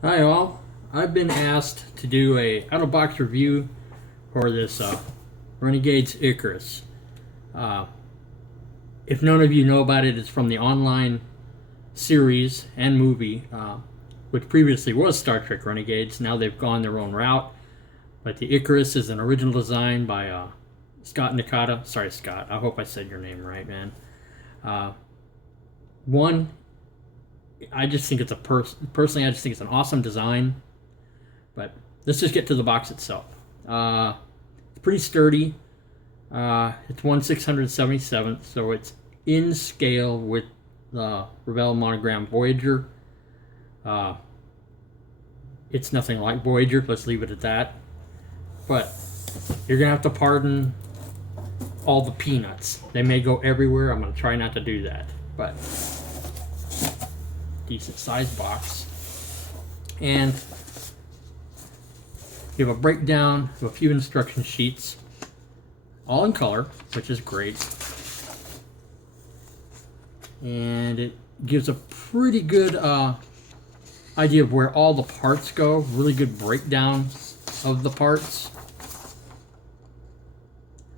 Hi all, I've been asked to do a out-of-box review for this Renegades Icarus. Uh, if none of you know about it, it's from the online series and movie, which previously was Star Trek Renegades. Now they've gone their own route, but the Icarus is an original design by Scott Nakata. Sorry, Scott, I hope I said your name right, man. Uh, one, I just think it's personally, I just think it's an awesome design. But let's just get to the box itself. It's pretty sturdy. It's 1/677th, so it's in scale with the reveiw monogram Voyager. It's nothing like Voyager. Let's leave it at that. But you're gonna have to pardon all the peanuts. They may go everywhere. I'm gonna try not to do that. But decent sized box. And you have a breakdown of a few instruction sheets, all in color, which is great. And it gives a pretty good idea of where all the parts go. Really good breakdown of the parts.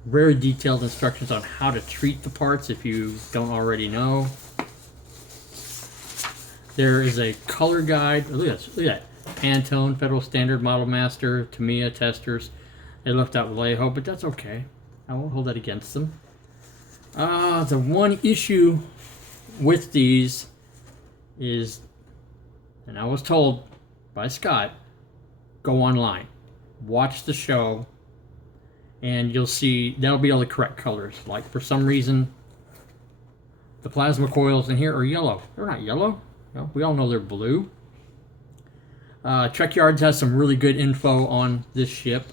Very detailed instructions on how to treat the parts if you don't already know. There is a color guide. Look at that. Pantone, Federal Standard, Model Master, Tamiya testers. They left out Vallejo, but that's okay. I won't hold that against them. The one issue with these is, and I was told by Scott, go online, watch the show, and you'll see that'll be all the correct colors. Like for some reason, the plasma coils in here are yellow. They're not yellow. No, we all know they're blue. Trek Yards has some really good info on this ship.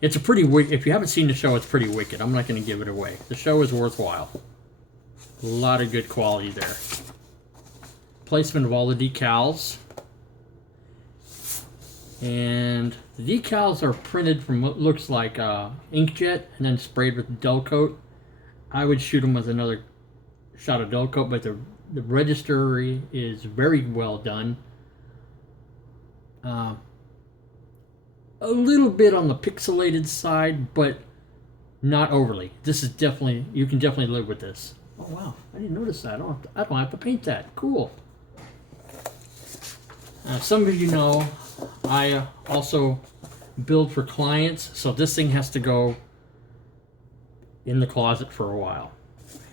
It's a pretty wicked. If you haven't seen the show, it's pretty wicked. I'm not going to give it away. The show is worthwhile. A lot of good quality there. Placement of all the decals. And the decals are printed from what looks like inkjet and then sprayed with dull coat. I would shoot them with another shot of dull coat, but the registry is very well done. A little bit on the pixelated side, but not overly. This is definitely, you can definitely live with this. Oh wow, I didn't notice that. I don't have to paint that. Cool. Some of you know I also build for clients, so this thing has to go in the closet for a while.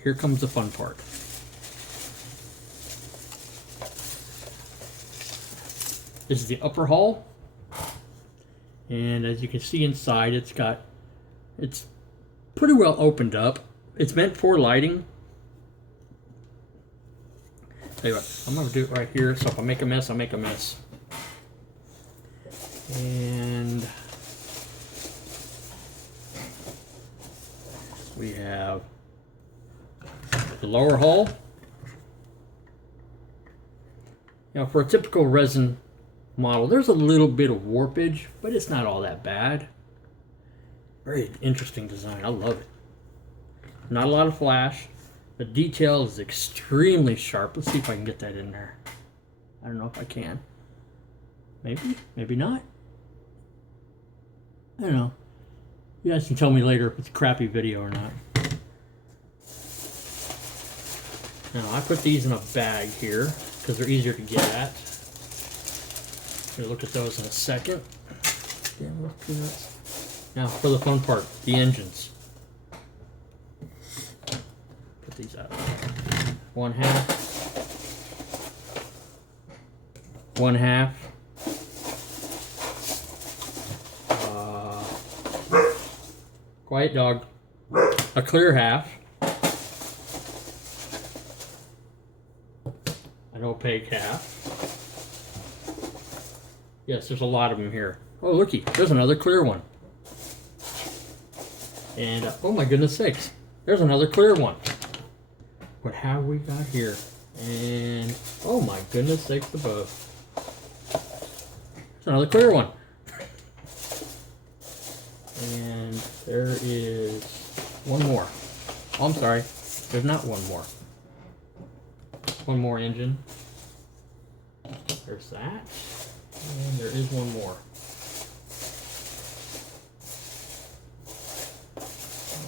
Here comes the fun part. This is the upper hull, and as you can see inside, it's pretty well opened up. It's meant for lighting. Tell you what, I'm gonna do it right here, so if I make a mess, I'll make a mess. And we have the lower hull. Now, for a typical resin model, there's a little bit of warpage, but it's not all that bad. Very interesting design. I love it. Not a lot of flash. The detail is extremely sharp. Let's see if I can get that in there. I don't know if I can. Maybe, maybe not. I don't know. You guys can tell me later if it's a crappy video or not. Now, I put these in a bag here because they're easier to get at. We'll look at those in a second. Damn, those peanuts. Now, for the fun part, the engines. Put these out. 1/2. 1/2. Quiet dog. A clear half. An opaque half. Yes, there's a lot of them here. Oh, looky, there's another clear one. And, oh my goodness sakes, there's another clear one. What have we got here? And, oh my goodness sakes above. There's another clear one. And there is one more. Oh, I'm sorry. There's not one more. one more engine. There's that. And there is one more.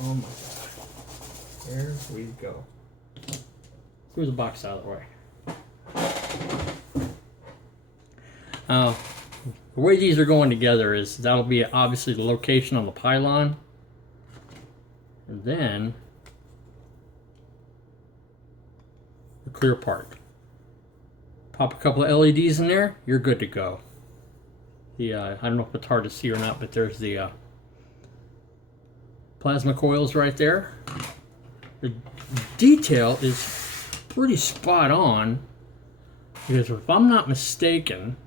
Oh my god. There we go. Move the box out of the way. The way these are going together is that'll be obviously the location on the pylon. And then the clear part. Pop a couple of LEDs in there, you're good to go. The I don't know if it's hard to see or not, but there's the plasma coils right there. The detail is pretty spot on, because if I'm not mistaken,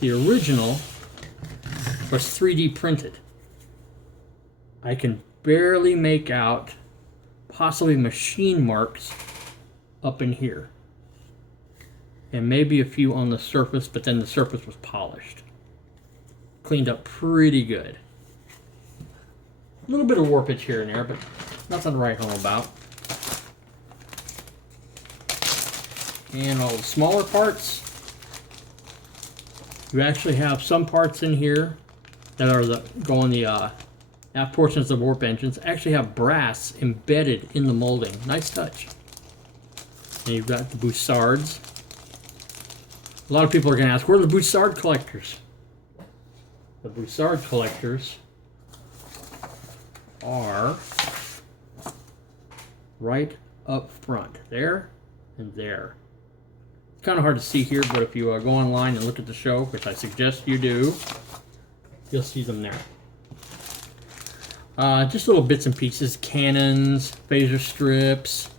the original was 3D printed. I can barely make out possibly machine marks up in here. And maybe a few on the surface, but then the surface was polished. Cleaned up pretty good. A little bit of warpage here and there, but nothing to write home about. And all the smaller parts, you actually have some parts in here that are go on the aft portions of the warp engines. Actually have brass embedded in the molding. Nice touch. And you've got the Bussards. A lot of people are going to ask, where are the Bussard collectors? The Bussard collectors are right up front, there and there. It's kind of hard to see here, but if you go online and look at the show, which I suggest you do, you'll see them there. Just little bits and pieces, cannons, phaser strips,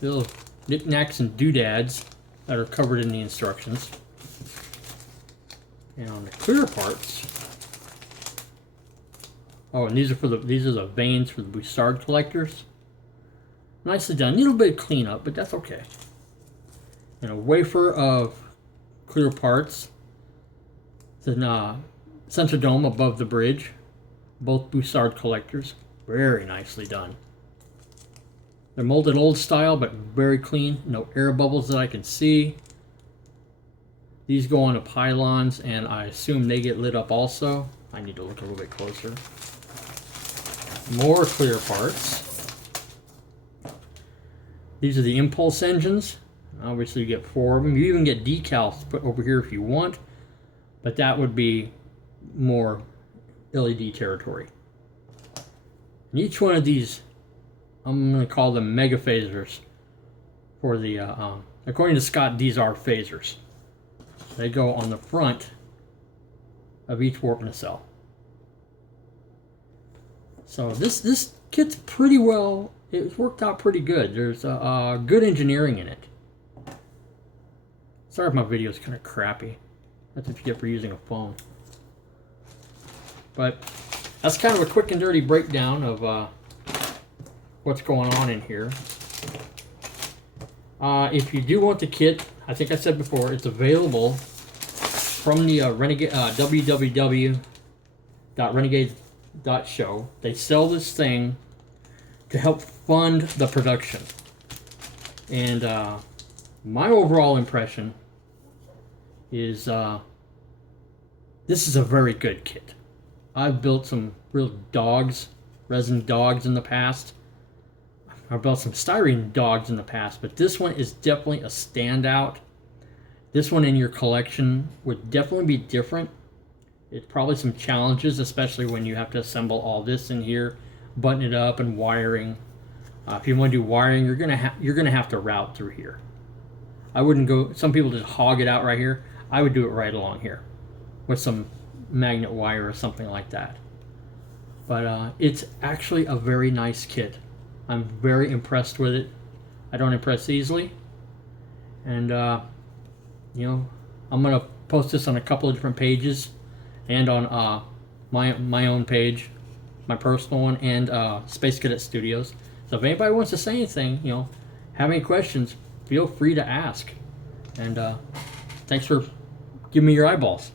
little knickknacks and doodads that are covered in the instructions. And on the clear parts, oh, and these are the vanes for the Bussard collectors. Nicely done. A little bit of cleanup, but that's okay. And a wafer of clear parts. The center dome above the bridge. Both Bussard collectors. Very nicely done. They're molded old style, but very clean. No air bubbles that I can see. These go on to pylons, and I assume they get lit up also. I need to look a little bit closer. More clear parts. These are the impulse engines. Obviously you get 4 of them. You even get decals put over here if you want, but that would be more LED territory. And each one of these, I'm going to call them mega phasers. For the, according to Scott, these are phasers. They go on the front of each warp nacelle. So this kit's pretty well. It's worked out pretty good. There's good engineering in it. Sorry if my video is kind of crappy. That's what you get for using a phone. But that's kind of a quick and dirty breakdown of what's going on in here. If you do want the kit, I think I said before, it's available from the www.renegades.show. They sell this thing to help fund the production. And my overall impression is this is a very good kit. I've built some real dogs, resin dogs in the past. I've built some styrene dogs in the past, but this one is definitely a standout. This one in your collection would definitely be different. It's probably some challenges, especially when you have to assemble all this in here, button it up, and wiring. If you want to do wiring, you're gonna have to route through here. I wouldn't go. Some people just hog it out right here. I would do it right along here with some magnet wire or something like that. But it's actually a very nice kit. I'm very impressed with it. I don't impress easily, and you know, I'm gonna post this on a couple of different pages, and on my own page, my personal one, and Space Cadet Studios. So if anybody wants to say anything, you know, have any questions, feel free to ask. And thanks for giving me your eyeballs.